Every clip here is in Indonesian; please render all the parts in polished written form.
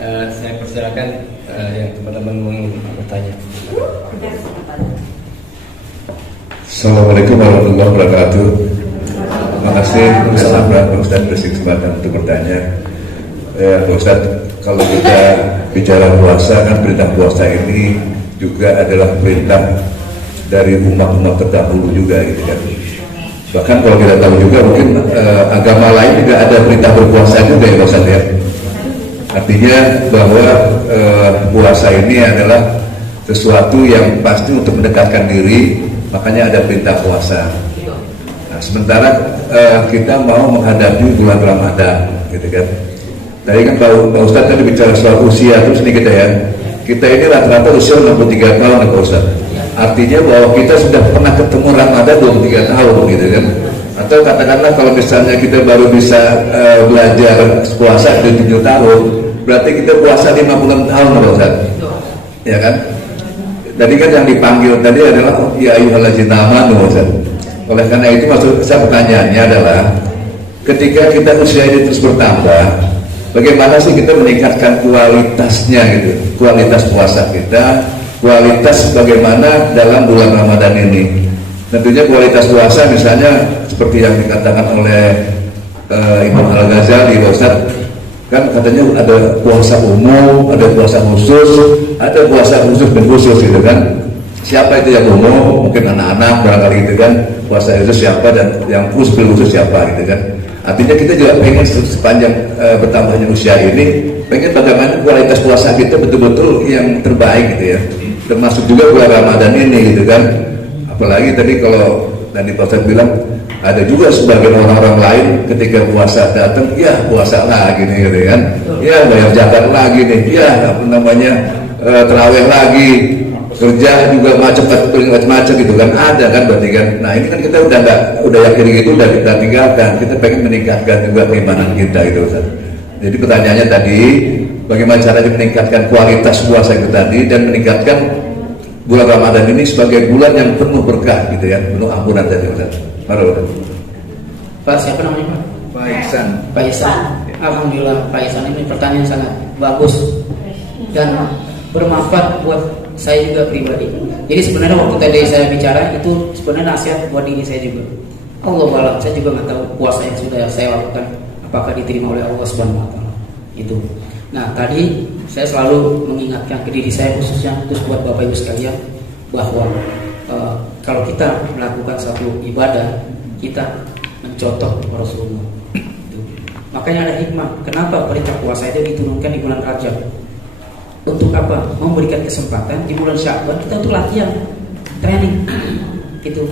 Saya persilakan yang teman-teman mau bertanya. Assalamualaikum warahmatullahi wabarakatuh. Terima kasih Pak Ustadz beri kesempatan untuk bertanya. Pak Ustadz, kalau kita bicara puasa kan perintah puasa ini juga adalah perintah dari umat-umat terdahulu juga gitu kan. Bahkan kalau kita tahu juga mungkin agama lain juga ada perintah berpuasa juga ya Pak Ustadz ya. Artinya bahwa puasa ini adalah sesuatu yang pasti untuk mendekatkan diri, makanya ada perintah puasa. Nah, sementara kita mau menghadapi bulan Ramadan gitu kan. Tadi kan Pak Ustadz tadi bicara soal usia terus nih kita ya. Kita ini rata-rata usia 63 tahun ya Pak Ustadz. Artinya bahwa kita sudah pernah ketemu Ramadan 23 tahun gitu kan. Atau katakanlah kalau misalnya kita baru bisa belajar puasa di 7 tahun, berarti kita puasa 56 tahun Pak Ustadz. Ya kan? Tadi kan yang dipanggil tadi adalah ya ayyuhallazina amanu Ustadz. Oleh karena itu maksud saya pertanyaannya adalah ketika kita usia ini terus bertambah, bagaimana sih kita meningkatkan kualitasnya gitu, kualitas puasa kita, kualitas bagaimana dalam bulan Ramadan ini. Tentunya kualitas puasa misalnya seperti yang dikatakan oleh Imam Al-Ghazali Ustaz, kan katanya ada puasa umum, ada puasa khusus, ada puasa khusus dan khusus gitu kan. Siapa itu yang umum? Mungkin anak-anak barangkali gitu kan. Puasa itu siapa dan yang khusus siapa gitu kan. Artinya kita juga pengen sepanjang bertambahnya usia ini, pengen bagaimana kualitas puasa kita betul-betul yang terbaik gitu ya. Termasuk juga bulan Ramadan ini gitu kan. Apalagi tadi kalau Pak Ustadz bilang ada juga sebagian orang-orang lain ketika puasa datang, ya puasa lagi nih gitu kan. Ya bayar zakat lagi nih, ya apa namanya terawih lagi, kerja juga macam-macam gitu kan, ada kan berarti kan. Nah ini kan kita udah yakin gitu, udah kita tinggalkan, kita pengen meningkatkan juga keimanan kita gitu Ustaz. Jadi pertanyaannya tadi, bagaimana caranya meningkatkan kualitas puasa itu tadi dan meningkatkan bulan Ramadan ini sebagai bulan yang penuh berkah gitu ya, penuh ampunan tadi Ustaz. Baru Pak siapa namanya Pak? Pak Ihsan. Pak Ihsan. Alhamdulillah Pak Ihsan, ini pertanyaan sangat bagus dan bermanfaat buat saya juga pribadi. Jadi sebenarnya waktu tadi saya bicara itu sebenarnya nasihat buat diri saya juga. Allah alam, saya juga nggak tahu puasa yang sudah saya lakukan apakah diterima oleh Allah Subhanahu Wa Taala. Itu. Nah tadi saya selalu mengingatkan ke diri saya khususnya terus buat Bapak Ibu sekalian bahwa kalau kita melakukan satu ibadah kita mencontoh Rasulullah. Makanya ada hikmah. Kenapa perintah puasa itu diturunkan di bulan Rajab? Untuk apa? Memberikan kesempatan di bulan Sya'ban kita untuk latihan, training. Gitu.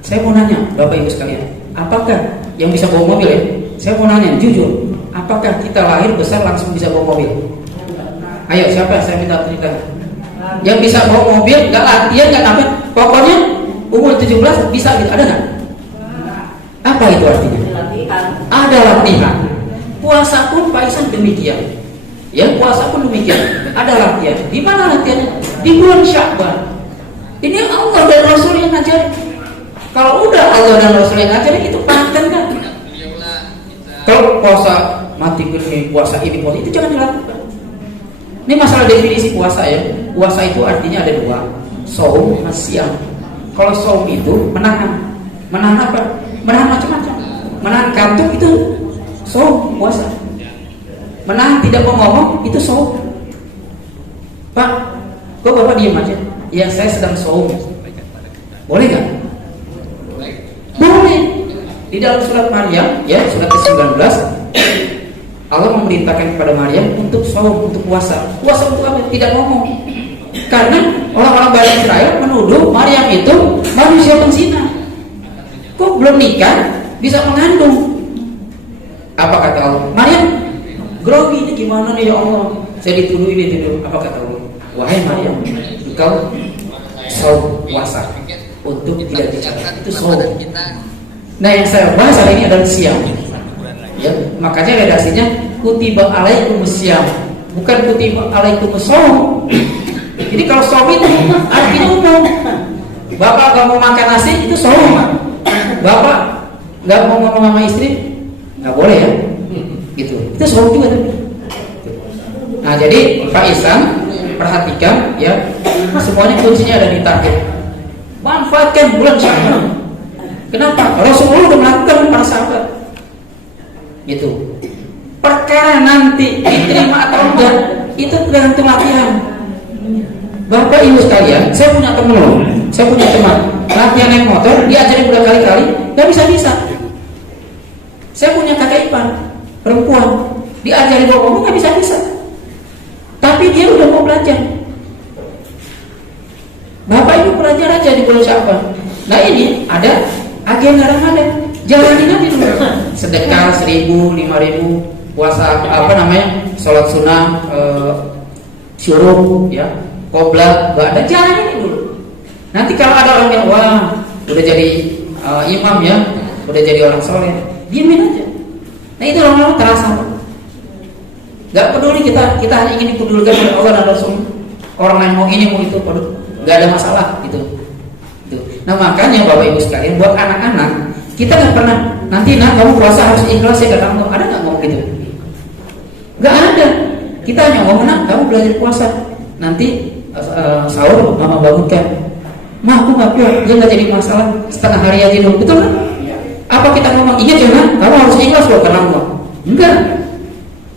Saya mau nanya, Bapak Ibu sekalian, apakah yang bisa bawa mobil ya? Saya mau nanya, jujur, apakah kita lahir besar langsung bisa bawa mobil? Ayo, siapa? Saya minta cerita. Yang bisa bawa mobil, nggak latihan, nggak apa? Pokoknya umur 17 bisa gitu, ada nggak? Apa itu artinya? Ada latihan. Puasa pun Pak Ihsan demikian. Ya, puasa pun demikian. Ada latihan. Di mana latihannya? Di bulan Sya'ban. Ini Allah dan Rasul yang ngajarin. Kalau udah Allah dan Rasul yang ngajarin itu paten kan? Kalau puasa mati gini, puasa ini, puasa itu jangan dilakukan. Ini masalah definisi puasa ya. Puasa itu artinya ada dua, shaum dan siyam. Kalau shaum itu menahan. Menahan apa? Menahan macam-macam. Menahan kantuk itu shaum, puasa. Menahan tidak mau ngomong itu shaum. Pak, kok Bapak diam aja? Ya saya sedang shaum. Boleh nggak? Boleh. Di dalam surat Maryam, ya surat ke-19, Allah memerintahkan kepada Maryam untuk shaum, untuk puasa. Puasa untuk apa? Tidak ngomong. Karena orang-orang Bani Israel menuduh Maryam itu manusia penzina. Kok belum nikah bisa mengandung? Apa kata Allah? Maryam, grogi ini gimana nih ya Allah? Saya dituduh ini dituduh. Apa kata Allah? Wahai Maryam, engkau shaum, puasa untuk tidak bicara. Itu shaum. Nah yang saya bahas hari ini adalah siyam. Ya, makanya redaksinya kutiba alaikumus syiyam, bukan kutiba alaikumus shaum. Jadi kalau shaum itu artinya umum. Bapak gak mau makan nasi itu shaum. Bapak gak mau ngomong sama istri nggak boleh ya. Gitu. Itu shaum juga tuh. Nah jadi Pak Ihsan perhatikan ya, semuanya kuncinya ada di target. Manfaatkan bulan Syawal. Kenapa? Rasulullah sudah melakukan para sahabat. Gitu. Perkara nanti diterima atau enggak itu tergantung latihan. Bapak ibu sekalian, saya punya teman latihan naik motor, diajarin udah kali-kali, nggak bisa. Saya punya kakak ipar perempuan, diajarin bawa mobil nggak bisa. Tapi dia udah mau belajar. Bapak ibu belajar aja di bulan Syawal. Nah ini ada agenda Ramadan, jalanin aja dulu. Sedekah 1.000, 5.000, puasa sholat sunnah, syuruk, ya, qoblah, nggak ada, jalanin dulu. Nanti kalau ada orang yang wah udah jadi imam ya, udah jadi orang soleh, diemin aja. Nah itu lama-lama terasa. Gak peduli kita hanya ingin dipedulikan oleh Allah dan Rasul. Orang lain mau ini mau itu, gak ada masalah gitu. Nah makanya Bapak Ibu sekalian, buat anak-anak kita nggak pernah nanti kamu puasa harus ikhlas ya kata kamu, ada nggak ngomong gitu? Nggak ada. Kita hanya ngomong kamu belajar puasa, nanti sahur mama bangunkan. Aku nggak kuat, dia nggak jadi masalah, setengah hari aja dulu, betul kan? Apa kita ngomong ingat jangan, kamu harus ikhlas loh karena Allah? Enggak.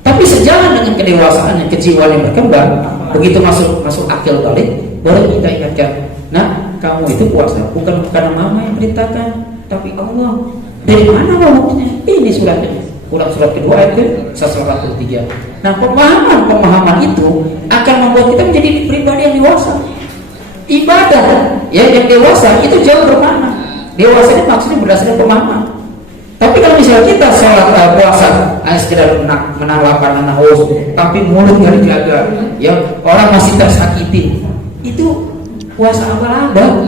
Tapi sejalan dengan kedewasaan dan kejiwaan yang berkembang, begitu masuk akil balik, baru kita ingatkan. Nah, kamu itu puasa bukan karena mama yang perintahkan, tapi Allah. Dari mana buktinya? Ini suratnya. Quran surat kedua ayat ke-143. Nah, pemahaman itu akan membuat kita menjadi pribadi yang dewasa. Ibadah ya yang dewasa itu jauh bermakna. Dewasa itu maksudnya berdasarkan pemahaman. Tapi kalau misalnya kita sholat puasa hanya sekedar menang lapar menang haus, tapi mulut nggak dijaga, ya orang masih tersakiti, itu puasa abal-abal.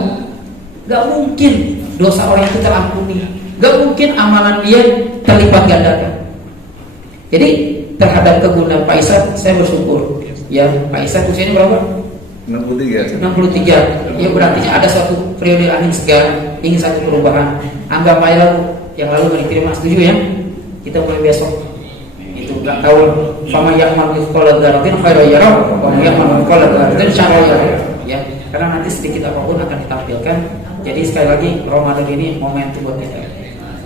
Gak mungkin dosa orang itu terampuni, gak mungkin amalan dia terlipat gandakan. Jadi terhadap kegunaan Pak Ihsan saya bersyukur. Ya Pak Ihsan usianya berapa? 63. Ya berarti ada suatu periode angin segar, ingin satu perubahan. Anggap aja yang lalu nggak diterima, setuju ya? Kita mulai besok. Itu nggak tahu. Sama yang mengikuti daratin khairan yarah, sama yang mengikuti daratin syarran yarah. Ya, karena nanti sedikit apapun akan ditampilkan. Jadi sekali lagi Ramadan ini momentum buat kita.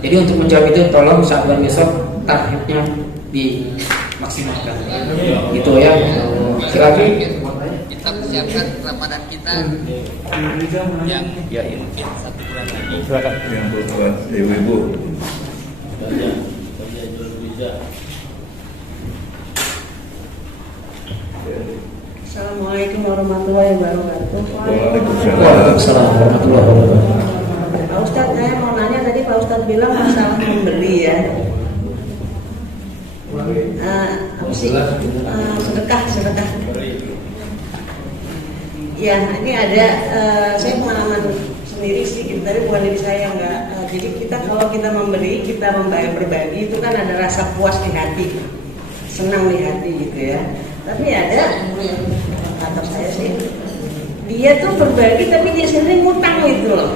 Jadi untuk menjawab itu tolong sahabat besok targetnya dimaksimalkan. Gitu ya. Silakan. Kita persiapkan Ramadan kita yang mungkin 1 bulan lagi. Silakan. Yang buat ibu-ibu. Assalamualaikum warahmatullahi wabarakatuh. Waalaikumsalam warahmatullahi wabarakatuh. Pak Ustadz, saya mau nanya tadi Pak Ustadz bilang masalah memberi ya. Apa sih? Sedekah. Ya, ini ada saya pengalaman sendiri sih, tapi bukan diri saya enggak. Jadi kalau kita memberi, kita berbagi itu kan ada rasa puas di hati, senang di hati gitu ya. Tapi ada kata saya sih, dia tuh berbagi tapi dia sendiri ngutang gitu loh.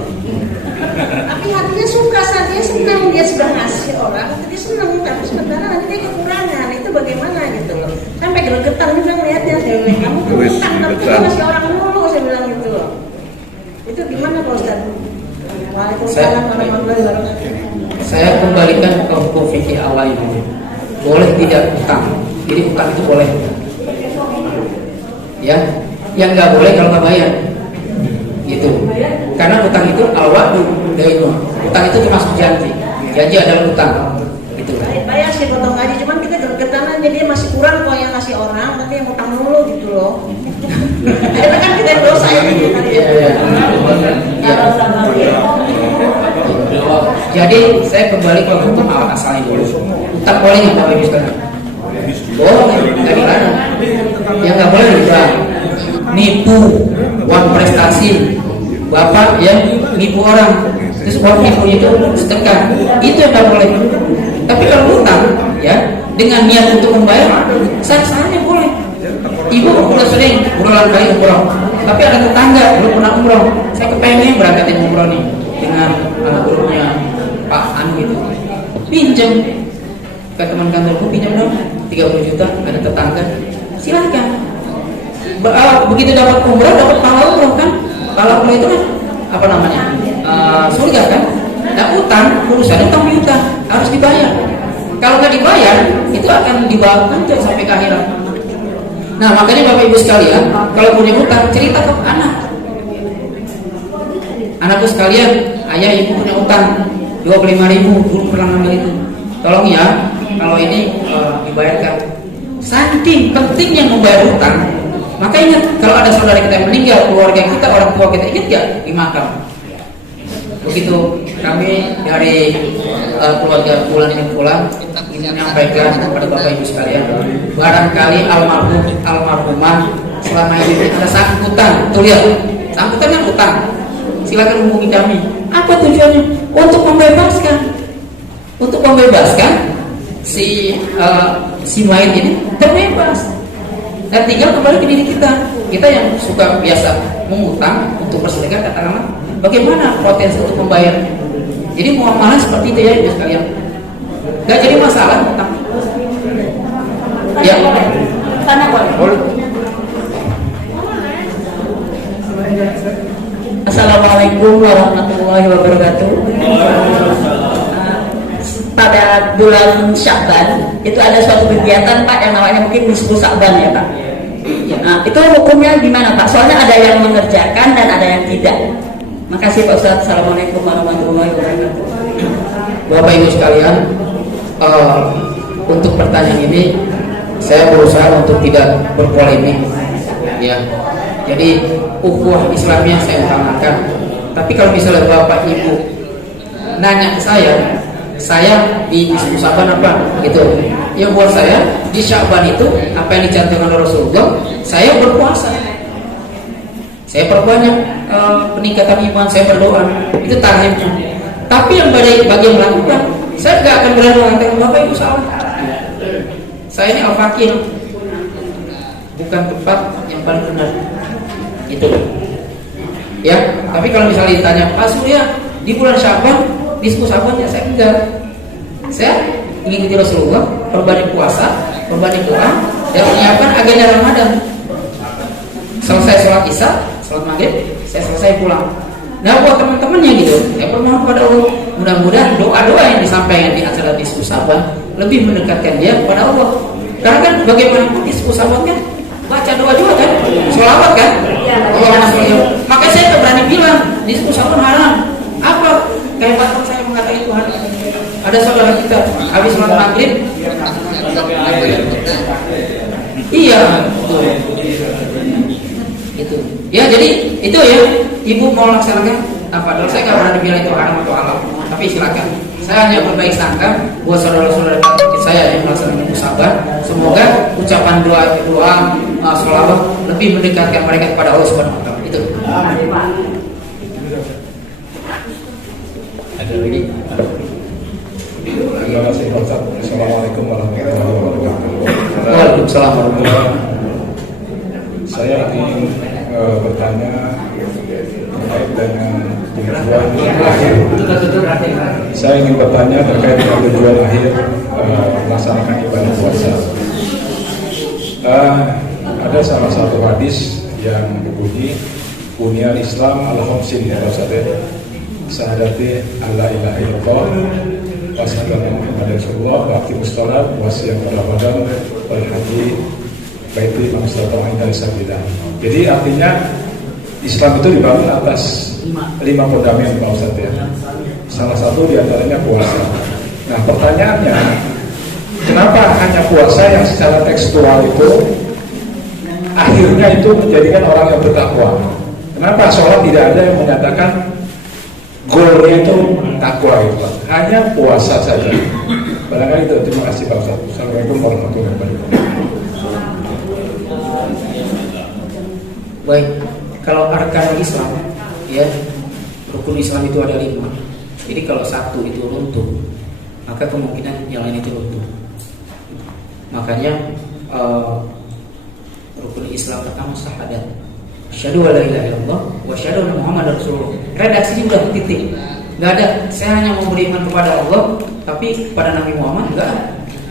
Tapi hatinya suka, dia senang, dia sudah ngasih orang, dia senang, tapi sebenarnya nanti dia kekurangan. Itu bagaimana gitu loh. Sampai gregetan juga ngeliatnya, saya bilang kamu tuh ngutang tapi dia ngasih orang mulu, saya bilang gitu loh. Itu gimana Pak Ustadz? Waalaikumsalam warahmatullahi wabarakatuh. Saya kembalikan ke hukum fikih Allah ini. Boleh tidak utang. Jadi utang itu boleh. Ya, yang nggak boleh kalau nggak bayar. Gitu. Karena utang itu al-wa'du dainun. Utang itu termasuk janji. Janji adalah utang. Gitu. Bayar sih potong gaji, cuman kita gregetan aja dia masih kurang kok yang ngasih orang, tapi yang utang mulu gitu loh. Karena kan kita yang dosa ya. Jadi saya kembali ke hukum awal asalnya dulu. Utang boleh nggak Bapak Ibu sekalian? Boleh, nggak dilarang. Yang nggak boleh juga nipu uang prestasi. Bapak yang nipu orang, terus uang nipunya itu sedekah, itu yang nggak boleh. Tapi kalau utang, ya dengan niat untuk membayar, sah-sahnya boleh. Ibu udah sering berulang kali umroh, tapi ada tetangga belum pernah umroh. Saya kepengen berangkatin umroh nih dengan grupnya Pak Anu itu. Pinjam ke teman kantorku, pinjam dong 30 juta, ada tetangga. Silakan begitu dapat umrah, dapat pahala umrah kan? Pahala umrah itu kan apa namanya? Surga kan? Nah, utang, urusannya utang piutang harus dibayar. Kalau nggak dibayar, itu akan dibawa nanti sampai ke akhirat. Nah, makanya Bapak Ibu sekalian, kalau punya utang, cerita ke anak. Anakku sekalian, ayah ibu punya utang 25.000, dulu pernah ngambil itu. Tolong ya, kalau ini dibayarkan. Saking pentingnya membayar utang, maka ingat kalau ada saudara kita yang meninggal, keluarga kita, orang tua kita, ingat gak di makam? Begitu kami dari keluarga Fulan yang pulang menyampaikan kepada Bapak Ibu sekalian, barangkali almarhumah selama ini ada sangkutan, tuh lihat, sangkutan yang utang, silakan hubungi kami. Apa tujuannya? Untuk membebaskan si mayat ini terbebas dan tinggal kembali ke diri kita yang suka biasa mengutang untuk bersedekah, katakanlah bagaimana potensi untuk membayar. Jadi muamalah seperti itu ya ibu sekalian, nggak jadi masalah utang ya. Assalamualaikum warahmatullahi wabarakatuh. Pada bulan Sya'ban itu ada suatu kegiatan Pak yang namanya mungkin nisfu Sya'ban ya Pak. Nah, itu hukumnya gimana Pak? Soalnya ada yang mengerjakan dan ada yang tidak. Makasih Pak Ustadz. Assalamualaikum warahmatullahi wabarakatuh. Bapak Ibu sekalian, untuk pertanyaan ini saya berusaha untuk tidak berpolemik ya. Jadi ukhuwah Islamnya saya utamakan. Tapi kalau misalnya Bapak Ibu nanya ke saya di nisfu Sya'ban apa gitu, ya buat saya di Sya'ban itu apa yang dicantumkan oleh Rasulullah, saya berpuasa, saya perbanyak peningkatan iman, saya berdoa, itu targetnya. Tapi yang bagi yang melakukan, saya nggak akan berani mengatakan Bapak Ibu salah. Saya ini al-fakir, bukan tempat yang paling benar itu ya. Tapi kalau misalnya ditanya Pak Surya di bulan Sya'ban nisfu Sya'ban, ya saya enggak. Saya ingin ikuti Rasulullah, perbanyak puasa, perbanyak doa, dan menyiapkan agenda Ramadan. Selesai sholat isya, sholat maghrib, saya selesai pulang. Nah buat teman-temannya gitu, saya bermohon kepada Allah, mudah-mudahan doa-doa yang disampaikan di acara nisfu Sya'ban lebih mendekatkan dia kepada Allah. Karena kan bagaimanapun nisfu Sya'ban kan baca doa juga kan, sholawat kan. Maka saya tak berani bilang nisfu Sya'ban haram. Apa kehebatan saya mengatakan Tuhan? Ada saudara kita habis sholat maghrib, iya, itu. Ya jadi itu ya, ibu mau laksanakan apa? Kalau saya nggak berani bilang itu haram atau halal, tapi silakan. Saya hanya berbaik sangka buat saudara-saudara saya yang melaksanakan musabah. Semoga ucapan doa, sholawat lebih mendekatkan mereka kepada Allah Subhanahu Wa Taala. Itu. Ada lagi? Terima kasih Pak Ustaz. Assalamualaikum warahmatullahi wabarakatuh. Waalaikumsalam warahmatullahi wabarakatuh. Saya ingin bertanya terkait dengan tujuan akhir. Saya ingin bertanya terkait dengan tujuan akhir melaksanakan ibadah puasa. Ada salah satu hadis yang berbunyi Bunyal Islam ala khamsin ya Ustaz. Syahadati alla ilaha illallah wa asyhadu anna Muhammadar Rasulullah wa aqimus shalah wa siyam Ramadan wal haji baiti man istata'a ilaihi sabila. Jadi artinya Islam itu dibangun atas 5 fundament Pak Ustaz ya. Salah satu diantaranya puasa. Nah pertanyaannya, kenapa hanya puasa yang secara tekstual itu akhirnya itu menjadikan orang yang bertakwa? Kenapa sholat tidak ada yang menyatakan goalnya itu takwa itu Pak? Hanya puasa saja. Barangkali itu. Terima kasih Pak Ustaz. Assalamualaikum warahmatullahi wabarakatuh. Baik, kalau arkan Islam ya, rukun Islam itu ada 5. Jadi kalau satu itu runtuh, maka kemungkinan yang lain itu runtuh. Makanya rukun Islam pertama syahadat, asyhadu alla ilaha illallah wa asyhadu anna Muhammadar Rasulullah. Redaksinya udah titik. Enggak ada. Saya hanya mau beriman kepada Allah, tapi kepada Nabi Muhammad enggak ada.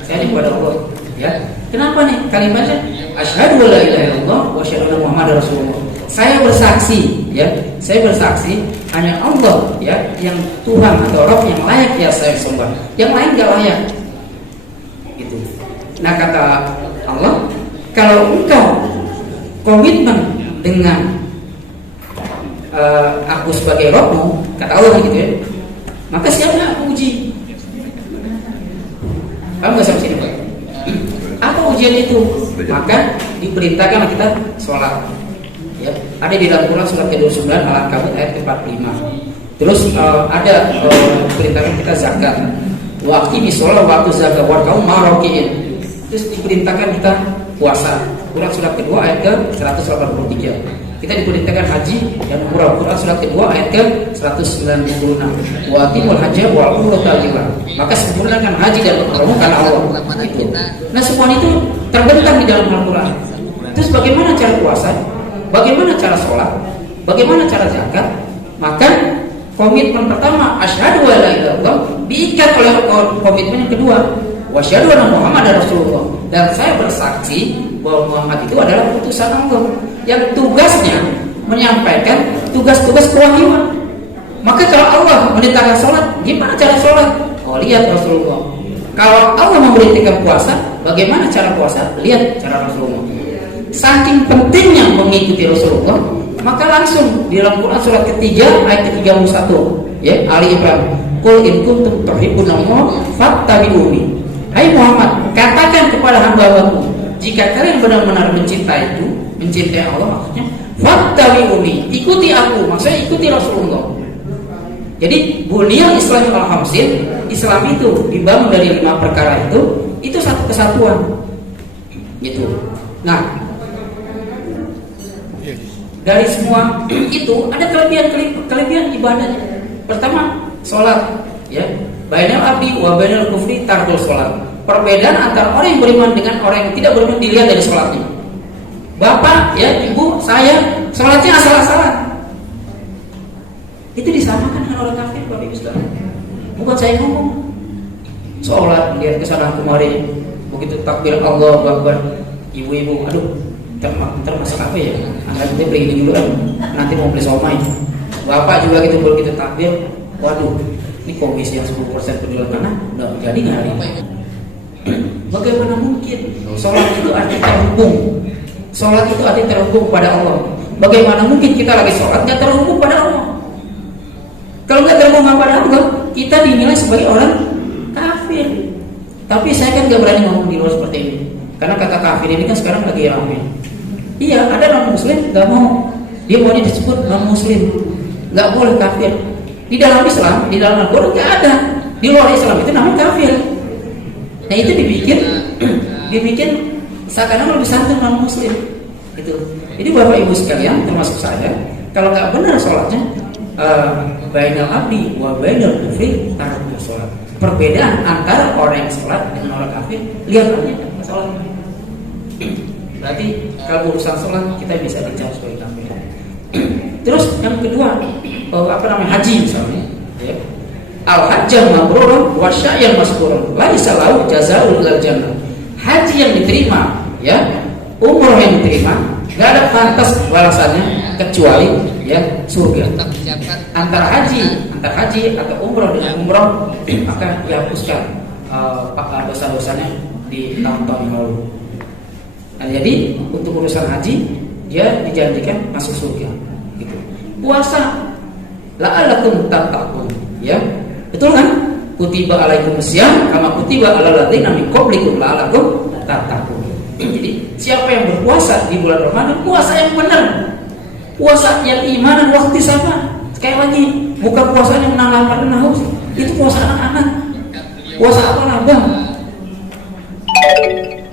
Saya hanya kepada Allah. Ya. Kenapa nih kalimatnya asyhadu alla ilaha illallah wa asyhadu anna Muhammad Rasulullah. Saya bersaksi, ya, saya bersaksi hanya Allah, ya, yang Tuhan atau Rabb yang layak ya saya sembah. Yang lain gak layak. Gitu. Nah kata Allah, kalau engkau komitmen dengan aku sebagai Rabbmu, kata Allah gitu ya, maka siapa aku uji? Kamu nggak sampai sini Pak? Apa ujian itu? Maka diperintahkan kita sholat. Ya, ada di dalam Quran surat ke-29 Al-Ankabut ayat ke-45. Terus ada perintahkan kita zakat. Wa aqimi sholat wa atu zakat warka'u ma'roki'in. Terus diperintahkan kita puasa. Quran surat kedua ayat ke-183. Kita diperintahkan haji dan umrah. Quran surat kedua ayat ke-196. Wa atimul hajja wal umrata lillah. Maka sempurnakan haji dan umrah karena Allah. Itu. Nah, semua itu terbentang di dalam Al-Quran. Terus bagaimana cara puasa? Bagaimana cara sholat? Bagaimana cara zakat? Maka komitmen pertama asyhadu an la ilaha illallah diikat oleh komitmen yang kedua wasyhadu anna Muhammadar Rasulullah, dan saya bersaksi bahwa Muhammad itu adalah utusan Allah yang tugasnya menyampaikan tugas-tugas kewahyuan. Maka kalau Allah memerintahkan sholat, gimana cara sholat? Oh, lihat Rasulullah. Kalau Allah memerintahkan puasa, bagaimana cara puasa? Lihat cara Rasulullah. Saking pentingnya mengikuti Rasulullah, maka langsung di dalam Quran surat ketiga ayat ke-31, ya, Ali Imran, qul in kuntum tuhibbunallah fattabi'uni. Hai Muhammad, katakan kepada hamba-Hambaku, jika kalian benar-benar mencintai Allah, maksudnya fattabi'uni, ikuti aku, maksudnya ikuti Rasulullah. Jadi buniyal Islam al-khamsin, Islam itu dibangun dari 5 perkara itu satu kesatuan. Gitu. Nah, dari semua itu ada kelebihan ibadahnya. Pertama, sholat, ya. Bainal abdi wa bainal kufri tarkul sholat. Perbedaan antara orang yang beriman dengan orang yang tidak beriman dilihat dari sholatnya. Bapak, ya, ibu, saya sholatnya asal-asalan. Itu disamakan dengan orang kafir, Bapak Ibu Saudara. Bukan saya ngomong. Sholat lihat kesana kemari, begitu takbir Allah Akbar, ibu-ibu, aduh, ntar masak apa ya? Anak kita beli ini dulu kan, nanti mau beli somai. Bapak juga gitu, begitu takbir, waduh, ini komisi yang 10% penjualan tanah udah jadi nggak hari ini? Bagaimana mungkin? Sholat itu arti terhubung. Sholat itu arti terhubung pada Allah. Bagaimana mungkin kita lagi sholat nggak terhubung pada Allah? Kalau nggak terhubung pada Allah, kita dinilai sebagai orang kafir. Tapi saya kan nggak berani ngomong di luar seperti ini, karena kata kafir ini kan sekarang lagi ramai. Iya, ada non muslim nggak mau, dia maunya disebut non muslim, nggak boleh kafir. Di dalam Islam, di dalam Al-Quran nggak ada. Di luar Islam itu namanya kafir. Nah itu dibikin seakan-akan lebih santun non muslim. Itu. Jadi Bapak Ibu sekalian, termasuk saya, kalau nggak benar sholatnya, bainal abdi wa bainal kufri tarkul sholat. Perbedaan antara orang yang sholat dengan orang kafir, lihat aja sholatnya. Berarti kalau urusan sholat kita bisa dicap sebagai kafir. Terus yang kedua, haji misalnya, ya. Al-hajjah mabrurun wa sya'yan maskurun laisa lahu jazaa'ul ilal jannah. Haji yang diterima, ya, umroh yang diterima, enggak ada pantas balasannya kecuali, ya, surga. Antara haji atau umroh dengan umroh, maka dihapuskan dosa-dosanya di tahun-tahun yang lalu. Nah, jadi untuk urusan haji dia dijanjikan masuk surga. Gitu. Puasa, la'allakum tattaqun, ya. Betul kan? Kutiba alaikumusiyam kama kutiba alal ladzina min qablikum la'allakum tattaqun. Jadi siapa yang berpuasa di bulan Ramadan, puasa yang benar. Puasa yang iman dan waktu sama. Sekali lagi, bukan puasanya menahan lapar dan haus. Itu puasa anak-anak. Puasa apa abang?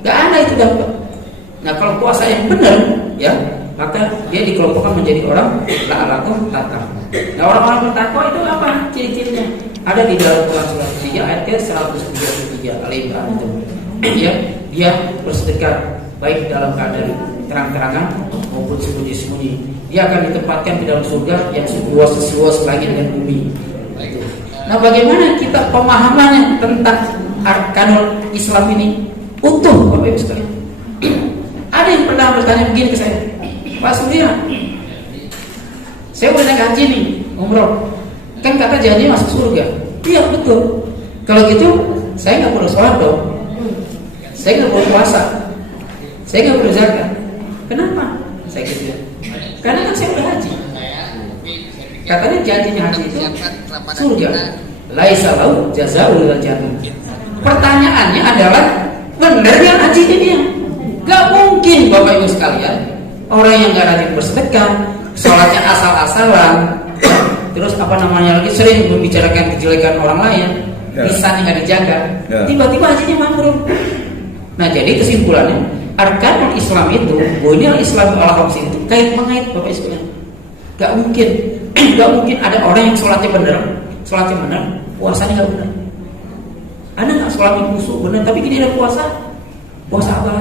Gak ada itu dapat. Nah, kalau puasa yang benar, ya, maka dia dikelompokkan menjadi orang la'allakum tattaqun. Nah, orang-orang bertakwa itu apa ciri-cirinya? Ada di dalam Quran surat 3 ayat ke-133 Al-Imran itu. Ya, dia bersedekah baik dalam keadaan terang-terangan maupun sembunyi-sembunyi. Dia akan ditempatkan di dalam surga yang seluas langit dan bumi. Itu. Nah, bagaimana kita pemahamannya tentang arkanul Islam ini utuh, Bapak Ibu sekalian? Ada yang pernah bertanya begini ke saya, Pak Surya, saya udah naik haji nih, umroh. Kan kata janji masuk surga. Iya betul. Kalau gitu, saya nggak perlu sholat dong. Saya nggak perlu puasa. Saya nggak perlu zakat. Kenapa? Saya gitu. Karena kan saya udah haji. Katanya janjinya haji itu surga. Laisa lahu jazaa'ul jannah. Pertanyaannya adalah benar yang hajinya dia? Gak mungkin Bapak Ibu sekalian, orang yang gak rajin bersedekah, sholatnya asal-asalan, terus lagi sering membicarakan kejelekan orang lain, lisannya gak dijaga, tiba-tiba hajinya mabrur. Nah jadi kesimpulannya, arkanul Islam itu, bunyial Islam ala khamsin itu kait mengait Bapak Ibu sekalian. Gak mungkin ada orang yang sholatnya benar, puasanya gak benar. Ada nggak sholatnya khusyuk benar, tapi gini ada puasa apa?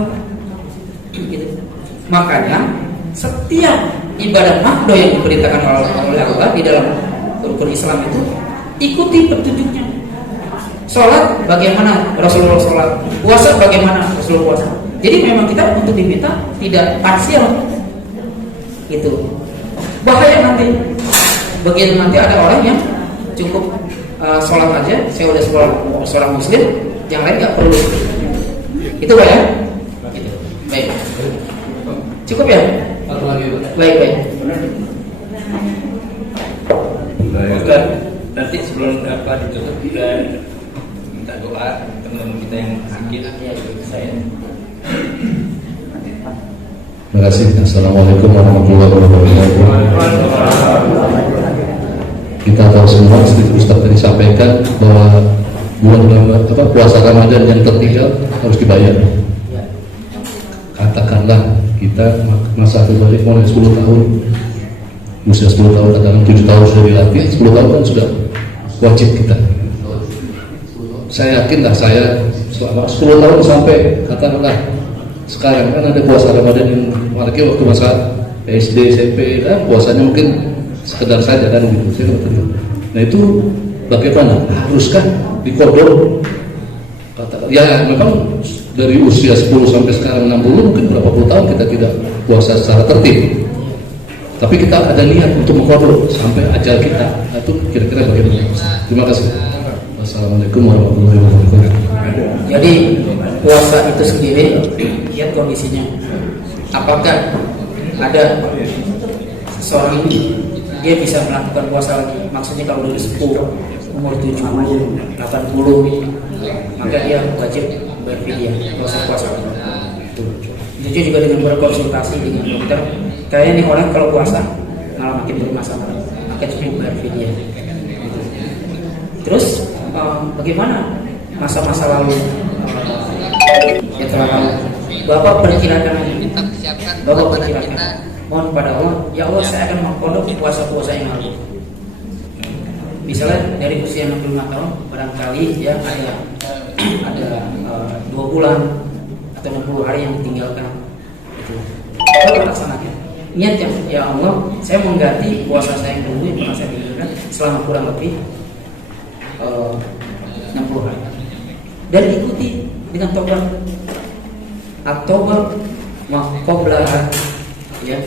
Gitu. Makanya setiap ibadah mahdo yang diperintahkan oleh Allah di dalam rukun Islam itu ikuti petunjuknya. Sholat bagaimana Rasulullah sholat, puasa bagaimana Rasulullah puasa. Jadi memang kita untuk diminta tidak parsial. Itu bahaya nanti. Begitu nanti ada orang yang cukup sholat aja, saya udah seorang muslim, yang lain nggak perlu. Itu Pak ya? Gitu. Baik. Cukup ya? Baik. Ustaz, nanti sebelum ditutup kita minta doa teman kita yang sakit. Ya, saya. Terima kasih. Assalamualaikum warahmatullahi wabarakatuh. Kita tahu semua, seperti Ustaz tadi sampaikan bahwa bulan puasa Ramadan yang tertinggal harus dibayar. Katakanlah kita masa kembali mulai 10 tahun, usia 10 tahun, katakan 7 tahun sudah dilatih, 10 tahun kan sudah wajib kita. Saya yakin lah, saya selama 10 tahun sampai katakanlah sekarang kan ada puasa Ramadan yang apalagi waktu masa SD, SMP, kan puasanya mungkin sekedar saja kan gitu. Nah itu bagaimana? Haruskah dikodok? Ya memang dari usia 10 sampai sekarang 60 mungkin berapa puluh tahun kita tidak puasa secara tertib. Tapi kita ada niat untuk mengkodok sampai ajal kita. Nah, itu kira-kira bagaimana? Terima kasih. Wassalamualaikum warahmatullahi wabarakatuh. Jadi puasa itu sendiri lihat kondisinya. Apakah ada seseorang ini dia bisa melakukan puasa lagi? Maksudnya kalau udah sepuh, umur 70, 80, maka dia wajib berfidyah, puasa. Itu juga dengan berkonsultasi dengan dokter. Kayaknya nih orang kalau puasa malah makin bermasalah, maka cukup berfidyah. Terus bagaimana masa-masa lalu yang telah lalu? Bapak perkirakan mohon pada Allah, ya Allah saya akan mengkodok puasa-puasa yang lalu. Misalnya dari usia 65 tahun barangkali ya ada 2 bulan atau 60 hari yang ditinggalkan. Itu kita laksanakan. Niat ya Allah, saya mengganti puasa saya yang dulu yang pernah saya tinggalkan selama kurang lebih 60 hari. Dan ikuti dengan tobat. At-taubat maqablaha, ya.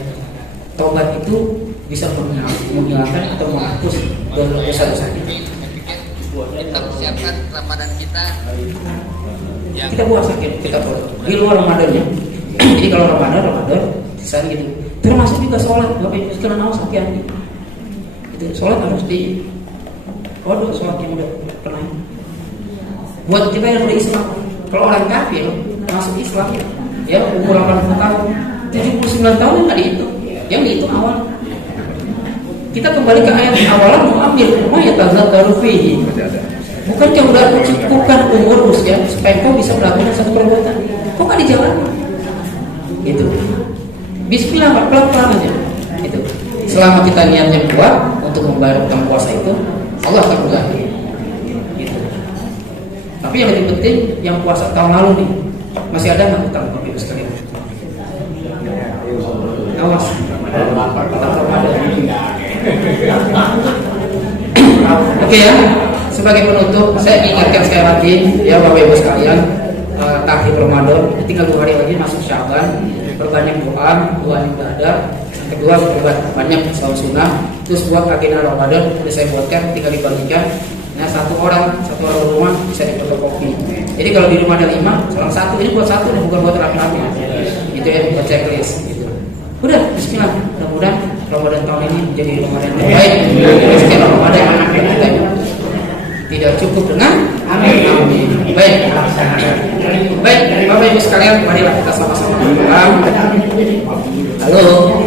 Tobat itu bisa menghilangkan atau menghapus dosa-dosa kita. Kita persiapkan Ramadan kita. Kita puasa, kita di luar Ramadannya. Jadi kalau Ramadan saat gitu. Termasuk juga sholat, Bapak Ibu sekalian mau sakit hati. Itu sholat harus di kodok, sholat yang udah pernah. Buat kita yang berislam, kalau orang kafir masuk Islam, ya umur 80 tahun, 79 tahun nggak dihitung, yang dihitung awal. Kita kembali ke ayat awalan mu'amil, ya tazakkaru fihi. Bukankah udah cukupkan umur usia supaya kau bisa melakukan satu perbuatan? Kok nggak dijalankan? Itu. Bismillah, pelan-pelan aja. Itu. Selama kita niatnya kuat untuk membayar utang puasa itu, Allah akan mengganti. Gitu. Tapi yang lebih penting, yang puasa tahun lalu nih, masih ada nggak utang Bapak Ibu sekalian? Awas. Oke ya. Sebagai penutup, saya ingatkan sekali lagi ya Bapak Ibu sekalian, takhir Ramadan, tinggal 2 hari lagi masuk Syaban. perbanyak doa yang udah ada. Yang kedua perbanyak sholat sunnah. Terus buat agenda Ramadan udah saya buatkan, tinggal dibagikan. Nah satu orang rumah bisa difotokopi. Jadi kalau di rumah ada 5, salah satu ini buat satu, bukan buat rame-rame. Itu ya buat checklist. Gitu. Udah, Bismillah. Mudah-mudahan Ramadan tahun ini menjadi Ramadan yang baik. Setiap Ramadan yang kita tidak cukup dengan amin. Baik, Bapak Ibu sekalian, marilah kita sama-sama berdoa. Halo.